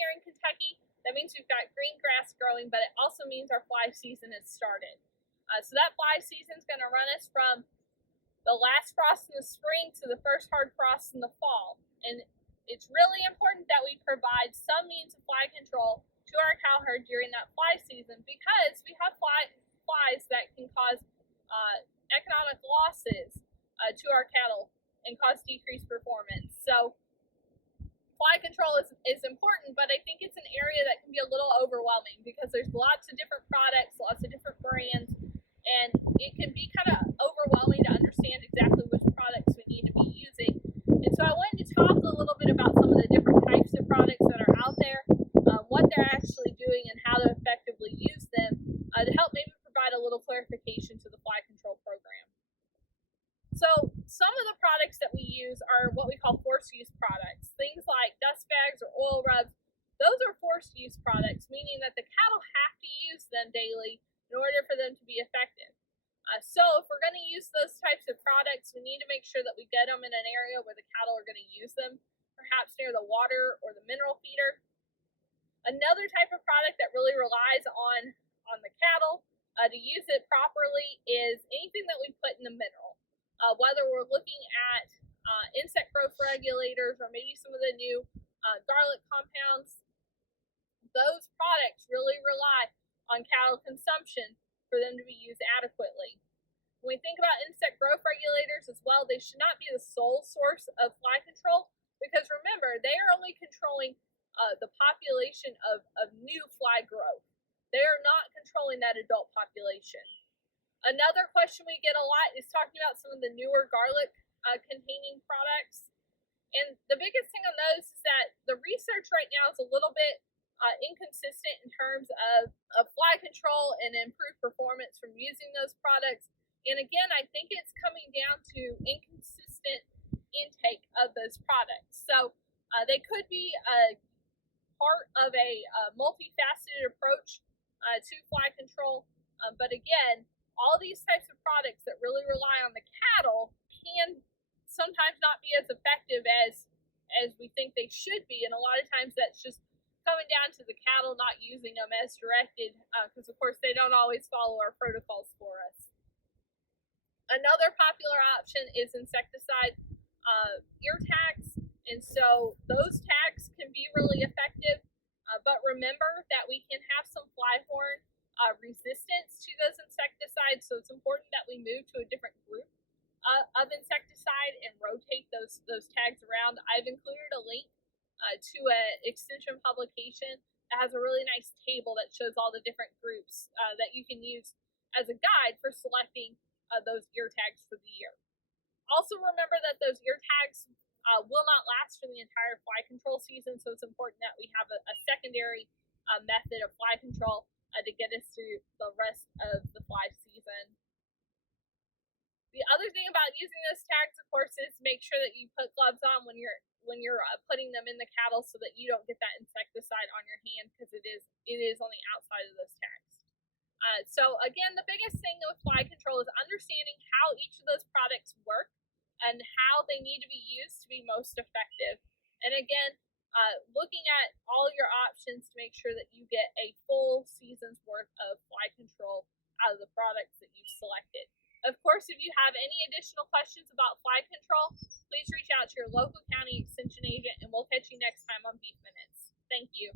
here in Kentucky, that means we've got green grass growing, but it also means our fly season has started. So that fly season is going to run us from the last frost in the spring to the first hard frost in the fall. And it's really important that we provide some means of fly control to our cow herd during that fly season, because we have flies that can cause economic losses to our cattle and cause decreased performance. So fly control is important, but I think it's an area that can be a little overwhelming because there's lots of different products, lots of different brands, and it can be kind of overwhelming to understand exactly which products we need to be using. And so I wanted to talk a little bit about some of the different types of products that are out there, what they're actually doing, and how to effectively use them to help maybe provide a little clarification to the fly control program. So some of the products that we use are what we call forced use products. Things like dust bags or oil rubs. Those are forced use products, meaning that the cattle have to use them daily in order for them to be effective. So if we're going to use those types of products, we need to make sure that we get them in an area where the cattle are going to use them, perhaps near the water or the mineral feeder. Another type of product that really relies on the cattle to use it properly is anything that we put in the mineral. Whether we're looking at insect growth regulators or maybe some of the new garlic compounds, those products really rely on cattle consumption for them to be used adequately. When we think about insect growth regulators as well, they should not be the sole source of fly control, because remember, they are only controlling the population of new fly growth. They are not controlling that adult population. Another question we get a lot is talking about some of the newer garlic containing products. And the biggest thing on those is that the research right now is a little bit inconsistent in terms of fly control and improved performance from using those products. And again, I think it's coming down to inconsistent intake of those products. So they could be a part of a multifaceted approach to fly control. But again, all these types of products that really rely on the cattle can sometimes not be as effective as we think they should be. And a lot of times that's just coming down to the cattle not using them as directed, because of course they don't always follow our protocols for us. Another popular option is insecticide ear tags. And so those tags can be really effective, but remember that we can have some fly horn resistance to those insecticides, so it's important that we move to a different group of insecticide and rotate those tags around. I've included a link to an extension publication that has a really nice table that shows all the different groups that you can use as a guide for selecting those ear tags for the year. Also remember that those ear tags will not last for the entire fly control season, so it's important that we have a secondary method of fly control to get us through the rest of the fly season. The other thing about using those tags, of course, is make sure that you put gloves on when you're putting them in the cattle, so that you don't get that insecticide on your hand, because it is on the outside of those tags. So again, the biggest thing with fly control is understanding how each of those products work and how they need to be used to be most effective. And again, looking at all your options to make sure that you get a full season's worth of fly control out of the products that you've selected. Of course, if you have any additional questions about fly control, please reach out to your local county extension agent, and we'll catch you next time on Beef Minutes. Thank you.